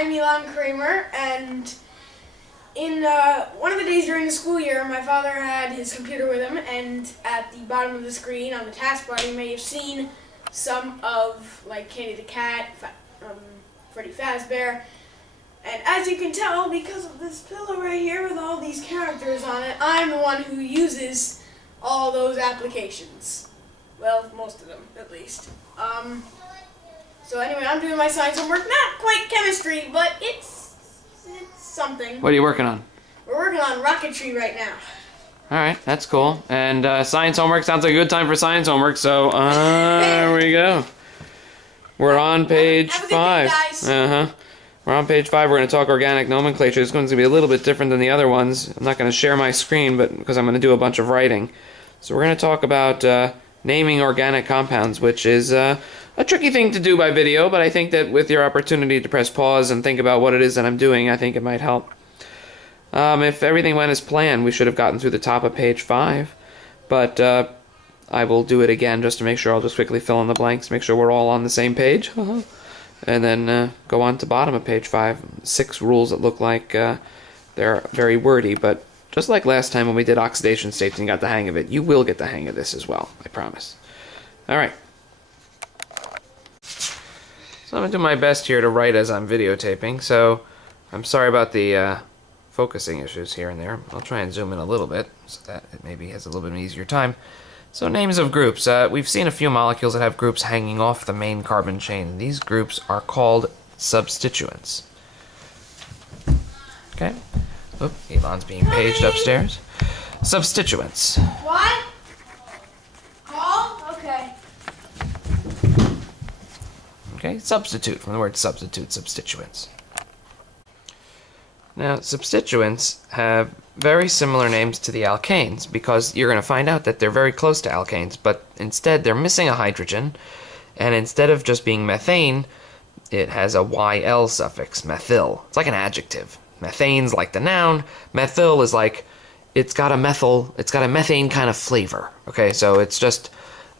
I'm Elon Kramer, and in one of the days during the school year, my father had his computer with him, and at the bottom of the screen on the taskbar, you may have seen some of, like, Candy the Cat, Freddy Fazbear, and as you can tell, because of this pillow right here with all these characters on it, I'm the one who uses all those applications. Well, most of them, at least. So anyway, I'm doing my science homework. Not quite chemistry, but it's something. What are you working on? We're working on rocketry right now. Alright, that's cool. And science homework sounds like a good time for science homework, so there we go. We're on page 5. Have a good day, guys. We're on page 5. We're going to talk organic nomenclature. It's going to be a little bit different than the other ones. I'm not going to share my screen, but because I'm going to do a bunch of writing. So we're going to talk about naming organic compounds, which is a tricky thing to do by video, but I think that with your opportunity to press pause and think about what it is that I'm doing, I think it might help. If everything went as planned, we should have gotten through the top of page 5, but I will do it again just to make sure. I'll just quickly fill in the blanks, make sure we're all on the same page, and then go on to bottom of page 5. 6 rules that look like they're very wordy, but just like last time when we did oxidation states and you got the hang of it, you will get the hang of this as well, I promise. Alright. So I'm going to do my best here to write as I'm videotaping, so I'm sorry about the focusing issues here and there. I'll try and zoom in a little bit so that it maybe has a little bit of an easier time. So names of groups. We've seen a few molecules that have groups hanging off the main carbon chain. These groups are called substituents. Okay. Oop, Elon's being paged upstairs. Substituents. What? Call? Okay. Okay, substitute, from the word substitute, substituents. Now, substituents have very similar names to the alkanes because you're going to find out that they're very close to alkanes, but instead they're missing a hydrogen, and instead of just being methane, it has a YL suffix, methyl. It's like an adjective. Methane's like the noun, methyl is like, it's got a methane kind of flavor. Okay, so it's just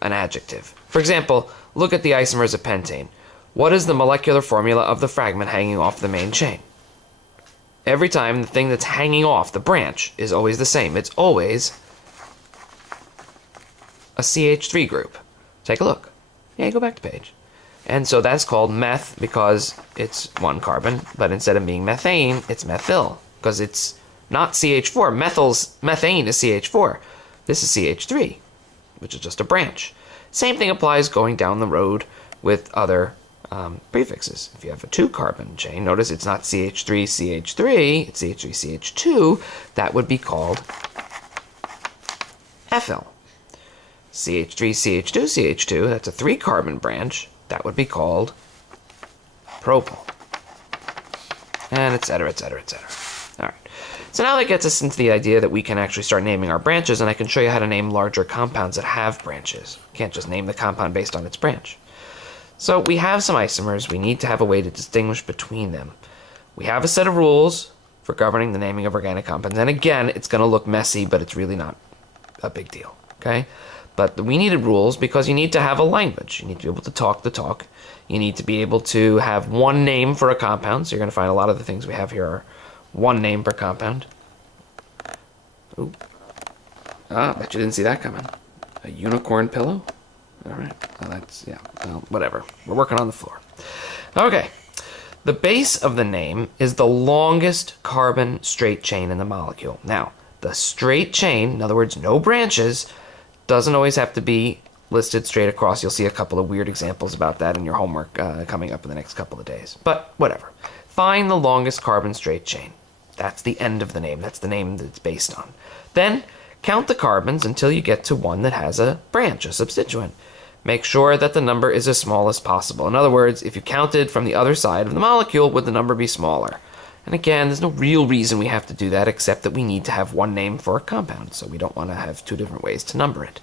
an adjective. For example, look at the isomers of pentane. What is the molecular formula of the fragment hanging off the main chain? Every time the thing that's hanging off the branch is always the same. It's always a CH3 group. Take a look. Yeah, go back to page. And so that's called meth because it's one carbon, but instead of being methane, it's methyl because it's not CH4. Methane is CH4. This is CH3, which is just a branch. Same thing applies going down the road with other prefixes. If you have a 2-carbon chain, notice it's not CH3CH3, it's CH3CH2, that would be called ethyl. CH3CH2CH2, that's a 3-carbon branch, that would be called propyl. And etc., etc., etc. Alright. So now that gets us into the idea that we can actually start naming our branches, and I can show you how to name larger compounds that have branches. You can't just name the compound based on its branch. So we have some isomers. We need to have a way to distinguish between them. We have a set of rules for governing the naming of organic compounds. And again, it's going to look messy, but it's really not a big deal. Okay? But we needed rules because you need to have a language. You need to be able to talk the talk. You need to be able to have one name for a compound. So you're going to find a lot of the things we have here are one name per compound. Ooh. Ah, bet you didn't see that coming. A unicorn pillow? Alright, well that's, yeah, well, whatever. We're working on the floor. Okay, the base of the name is the longest carbon straight chain in the molecule. Now, the straight chain, in other words, no branches, doesn't always have to be listed straight across. You'll see a couple of weird examples about that in your homework coming up in the next couple of days. But whatever. Find the longest carbon straight chain. That's the end of the name. That's the name that it's based on. Then, count the carbons until you get to one that has a branch, a substituent. Make sure that the number is as small as possible. In other words, if you counted from the other side of the molecule, would the number be smaller? And again, there's no real reason we have to do that except that we need to have one name for a compound, so we don't want to have 2 different ways to number it.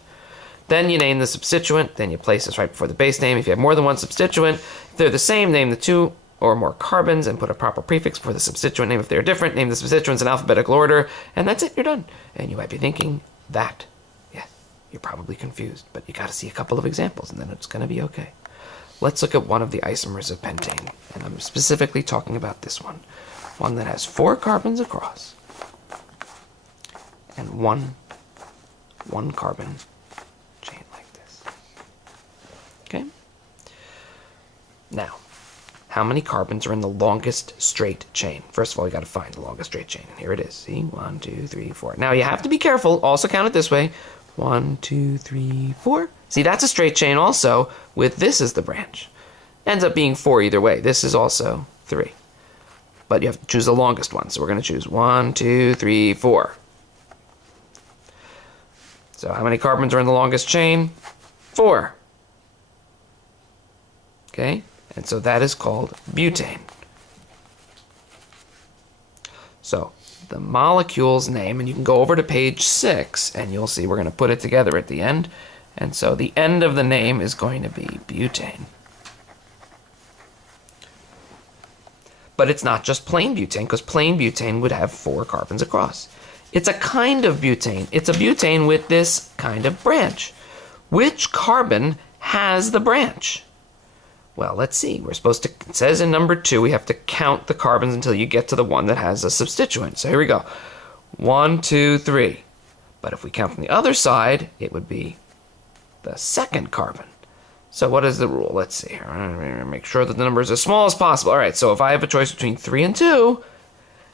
Then you name the substituent, then you place this right before the base name. If you have more than one substituent, if they're the same, name the 2 or more carbons and put a proper prefix for the substituent name. If they're different, name the substituents in alphabetical order, and that's it, you're done. And you might be thinking, that, yeah, you're probably confused, but you gotta see a couple of examples and then it's gonna be okay. Let's look at one of the isomers of pentane, and I'm specifically talking about this one. One that has 4 carbons across and one carbon chain like this. Okay? Now, how many carbons are in the longest straight chain? First of all, you got to find the longest straight chain. And here it is. See? 1, 2, 3, 4. Now, you have to be careful. Also count it this way. 1, 2, 3, 4. See, that's a straight chain also with this as the branch. Ends up being 4 either way. This is also 3. But you have to choose the longest one. So we're going to choose 1, 2, 3, 4. So how many carbons are in the longest chain? 4. Okay? And so that is called butane. So the molecule's name, and you can go over to page 6, and you'll see we're going to put it together at the end. And so the end of the name is going to be butane. But it's not just plain butane, because plain butane would have 4 carbons across. It's a kind of butane. It's a butane with this kind of branch. Which carbon has the branch? Well, let's see. We're supposed to, it says in number 2, we have to count the carbons until you get to the one that has a substituent. So here we go. 1, 2, 3. But if we count from the other side, it would be the second carbon. So what is the rule? Let's see here. Make sure that the number is as small as possible. All right, so if I have a choice between 3 and 2,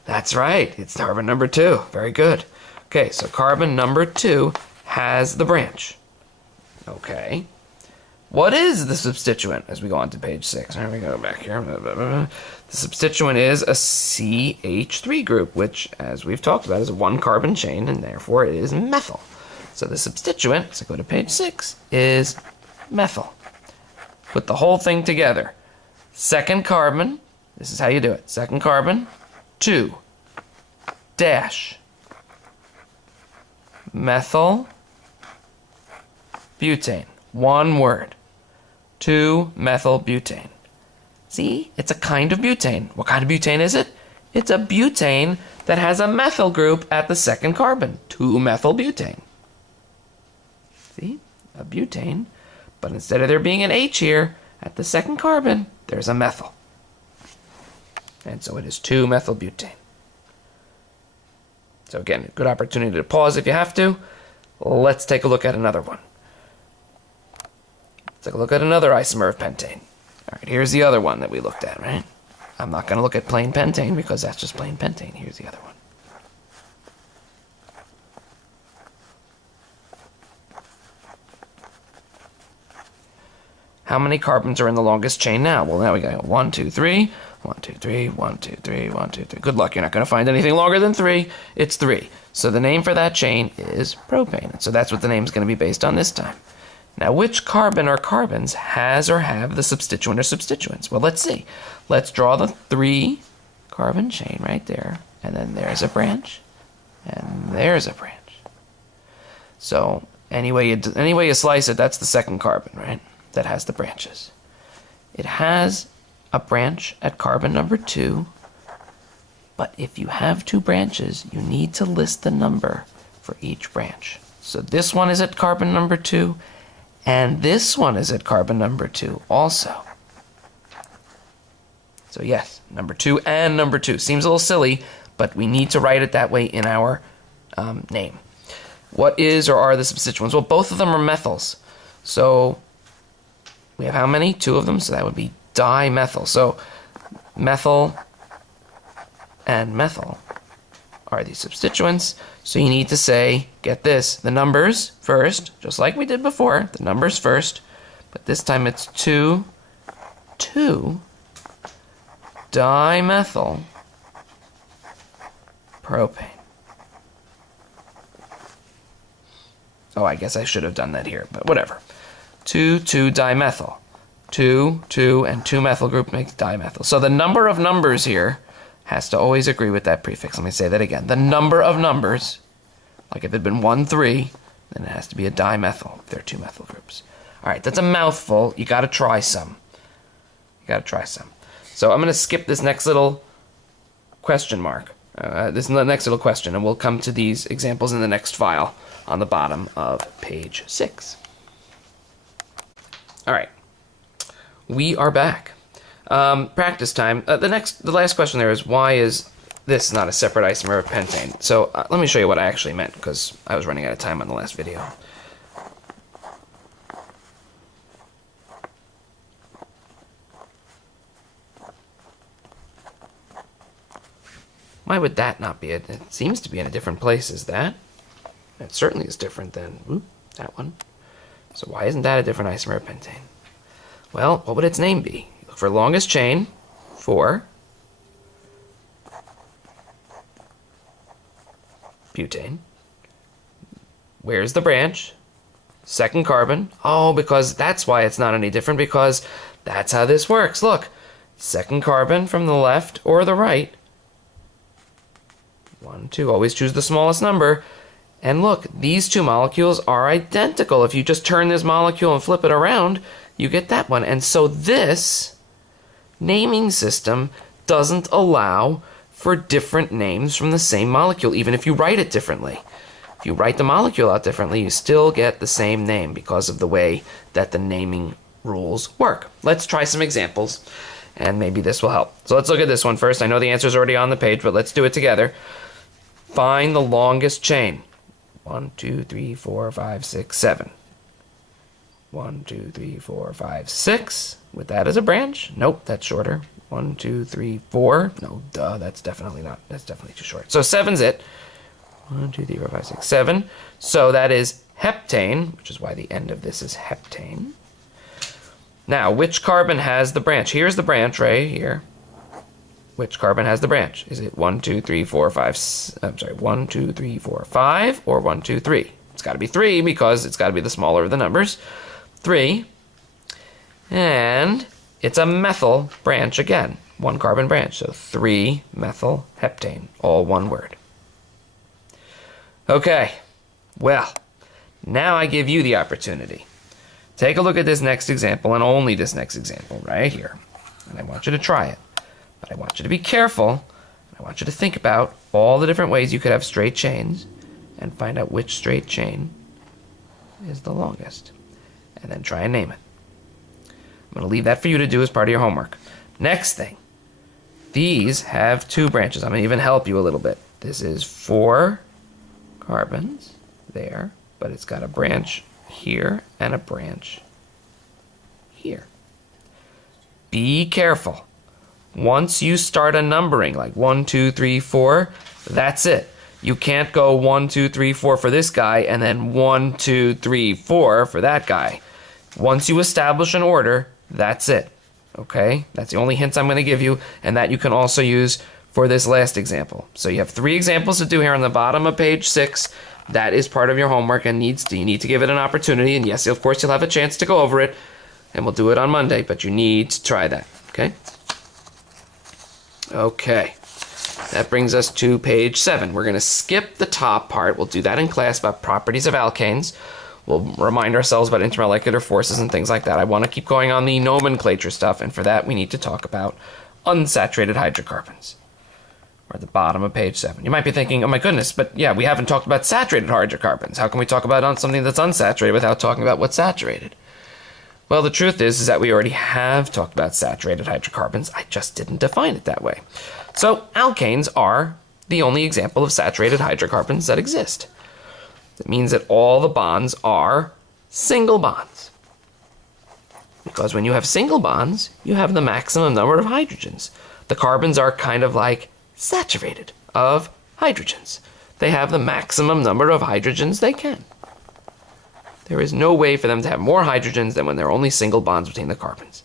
that's right. It's carbon number 2. Very good. Okay, so carbon number 2 has the branch. Okay. What is the substituent as we go on to page 6? Here we go back here. The substituent is a CH3 group, which, as we've talked about, is a 1 carbon chain, and therefore it is methyl. So the substituent, so go to page 6, is methyl. Put the whole thing together. Second carbon, this is how you do it. Second carbon, 2, dash, methyl, butane. One word. 2-methyl-butane. See? It's a kind of butane. What kind of butane is it? It's a butane that has a methyl group at the second carbon. 2-methyl-butane. See? A butane. But instead of there being an H here, at the second carbon, there's a methyl. And so it is 2-methyl-butane. So again, good opportunity to pause if you have to. Let's take a look at another one. Let's take a look at another isomer of pentane. All right, here's the other one that we looked at, right? I'm not going to look at plain pentane because that's just plain pentane. Here's the other one. How many carbons are in the longest chain now? Well, now we got 1, 2, 3, 1, 2, 3, 1, 2, 3, 1, 2, 3. Good luck, you're not going to find anything longer than 3. It's 3. So the name for that chain is propane. So that's what the name's going to be based on this time. Now, which carbon or carbons has or have the substituent or substituents? Well, let's see. Let's draw the 3-carbon chain right there. And then there's a branch. And there's a branch. So any way you slice it, that's the second carbon, right? That has the branches. It has a branch at carbon number 2. But if you have 2 branches, you need to list the number for each branch. So this one is at carbon number 2. And this one is at carbon number 2 also. So yes, number 2 and number 2. Seems a little silly, but we need to write it that way in our name. What is or are the substituents? Well, both of them are methyls. So we have how many? 2 of them, so that would be dimethyl. So methyl and methyl are the substituents. So you need to say, get this, the numbers first, just like we did before, the numbers first, but this time it's 2,2-dimethyl propane. Oh, I guess I should have done that here, but whatever. 2,2-dimethyl. 2, 2, and 2-methyl group makes dimethyl. So the number of numbers here has to always agree with that prefix. Let me say that again. The number of numbers, like if it had been 1, 3, then it has to be a dimethyl if there are 2 methyl groups. All right, that's a mouthful. You got to try some. So I'm going to skip this next little question mark, this next little question, and we'll come to these examples in the next file on the bottom of page 6. All right. we are back. Practice time. The last question there is, why is this not a separate isomer of pentane? So let me show you what I actually meant, because I was running out of time on the last video. Why would that not be it? It seems to be in a different place. Is that? It certainly is different than that one. So why isn't that a different isomer of pentane? Well, what would its name be? Look for longest chain, 4, butane. Where's the branch? Second carbon. Oh, because that's why it's not any different, because that's how this works. Look, second carbon from the left or the right. 1, 2, always choose the smallest number. And look, these two molecules are identical. If you just turn this molecule and flip it around, you get that one. And so this naming system doesn't allow for different names from the same molecule, even if you write it differently. If you write the molecule out differently, you still get the same name because of the way that the naming rules work. Let's try some examples, and maybe this will help. So let's look at this one first. I know the answer is already on the page, but let's do it together. Find the longest chain. 1, 2, 3, 4, 5, 6, 7. 1, 2, 3, 4, 5, 6. With that as a branch? Nope, that's shorter. 1, 2, 3, 4. No, duh, that's definitely too short. So 7's it. 1, 2, 3, 4, 5, 6, 7. So that is heptane, which is why the end of this is heptane. Now, which carbon has the branch? Here's the branch right here. Which carbon has the branch? Is it 1, 2, 3, 4, 5, 1, 2, 3, 4, 5, or 1, 2, 3? It's got to be 3 because it's got to be the smaller of the numbers. 3. And it's a methyl branch again. 1 carbon branch. So 3-methyl heptane. All one word. Okay. Well, now I give you the opportunity. Take a look at this next example, and only this next example right here. And I want you to try it. But I want you to be careful. I want you to think about all the different ways you could have straight chains and find out which straight chain is the longest. And then try and name it. I'm going to leave that for you to do as part of your homework. Next thing. These have 2 branches. I'm going to even help you a little bit. This is 4 carbons there, but it's got a branch here and a branch here. Be careful. Once you start a numbering, like 1, 2, 3, 4, that's it. You can't go 1, 2, 3, 4 for this guy and then 1, 2, 3, 4 for that guy. Once you establish an order, that's it. Okay? That's the only hints I'm going to give you, and that you can also use for this last example. So you have 3 examples to do here on the bottom of page 6. That is part of your homework and you need to give it an opportunity. And yes, of course, you'll have a chance to go over it, and we'll do it on Monday, but you need to try that. Okay? Okay, that brings us to page 7. We're going to skip the top part. We'll do that in class about properties of alkanes. We'll remind ourselves about intermolecular forces and things like that. I want to keep going on the nomenclature stuff, and for that we need to talk about unsaturated hydrocarbons. We're at the bottom of page 7. You might be thinking, oh my goodness, but yeah, we haven't talked about saturated hydrocarbons. How can we talk about something that's unsaturated without talking about what's saturated? Well, the truth is that we already have talked about saturated hydrocarbons. I just didn't define it that way. So, alkanes are the only example of saturated hydrocarbons that exist. It means that all the bonds are single bonds. Because when you have single bonds, you have the maximum number of hydrogens. The carbons are kind of like saturated of hydrogens. They have the maximum number of hydrogens they can. There is no way for them to have more hydrogens than when there are only single bonds between the carbons.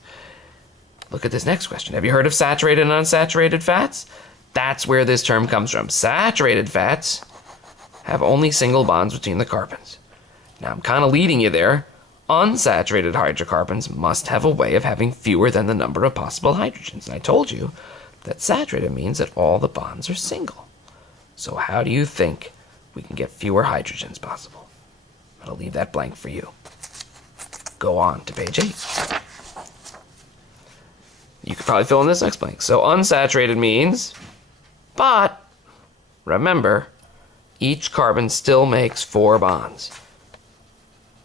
Look at this next question. Have you heard of saturated and unsaturated fats? That's where this term comes from. Saturated fats have only single bonds between the carbons. Now, I'm kind of leading you there. Unsaturated hydrocarbons must have a way of having fewer than the number of possible hydrogens. And I told you that saturated means that all the bonds are single. So how do you think we can get fewer hydrogens possible? I'll leave that blank for you. Go on to page 8. You could probably fill in this next blank. So unsaturated means, but remember, each carbon still makes 4 bonds.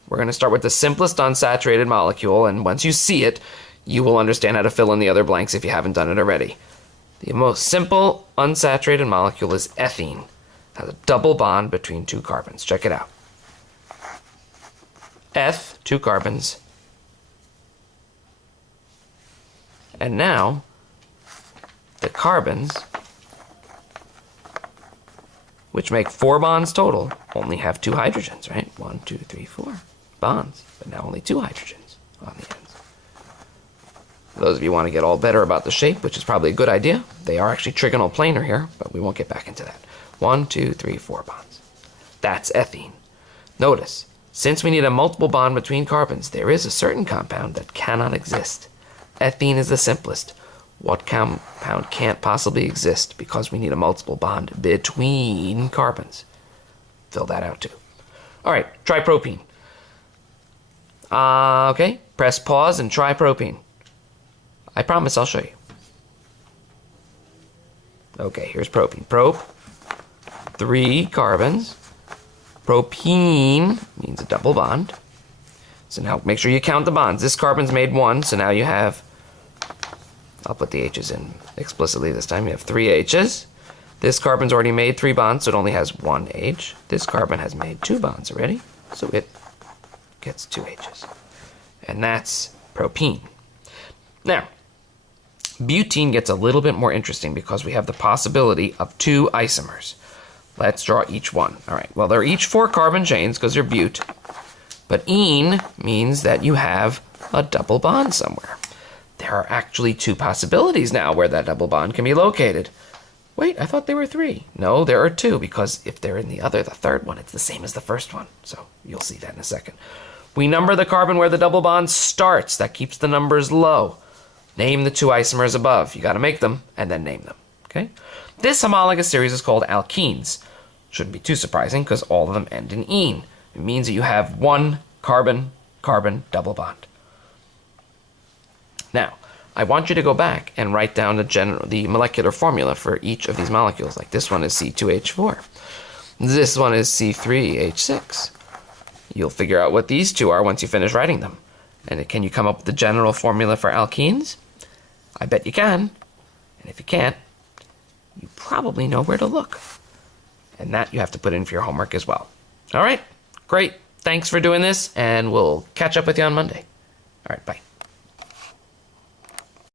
We're going to start with the simplest unsaturated molecule, and once you see it, you will understand how to fill in the other blanks if you haven't done it already. The most simple unsaturated molecule is ethene. It has a double bond between 2 carbons. Check it out. 2 carbons. And now, the carbons, which make 4 bonds total, only have 2 hydrogens, right? 1, 2, 3, 4 bonds, but now only 2 hydrogens on the ends. For those of you who want to get all better about the shape, which is probably a good idea, they are actually trigonal planar here, but we won't get back into that. 1, 2, 3, 4 bonds. That's ethene. Notice, since we need a multiple bond between carbons, there is a certain compound that cannot exist. Ethene is the simplest. What compound can't possibly exist because we need a multiple bond between carbons? Fill that out too. All right, try propene. Okay, press pause and try propene. I promise I'll show you. Okay, here's propene. Prop, 3 carbons. Propene means a double bond. So now make sure you count the bonds. This carbon's made 1, so now you have, I'll put the H's in explicitly this time. You have 3 H's. This carbon's already made 3 bonds, so it only has 1 H. This carbon has made 2 bonds already, so it gets 2 H's. And that's propene. Now, butene gets a little bit more interesting because we have the possibility of 2 isomers. Let's draw each one. All right, well, they're each 4 carbon chains because they're but. But ene means that you have a double bond somewhere. There are actually 2 possibilities now where that double bond can be located. Wait, I thought there were 3. No, there are 2, because if they're in the third one, it's the same as the first one. So you'll see that in a second. We number the carbon where the double bond starts. That keeps the numbers low. Name the 2 isomers above. You got to make them and then name them. Okay? This homologous series is called alkenes. Shouldn't be too surprising because all of them end in ene. It means that you have 1 carbon-carbon double bond. Now, I want you to go back and write down the molecular formula for each of these molecules. Like this one is C2H4. This one is C3H6. You'll figure out what these 2 are once you finish writing them. And can you come up with the general formula for alkenes? I bet you can. And if you can't, you probably know where to look. And that you have to put in for your homework as well. All right, great. Thanks for doing this, and we'll catch up with you on Monday. All right, bye.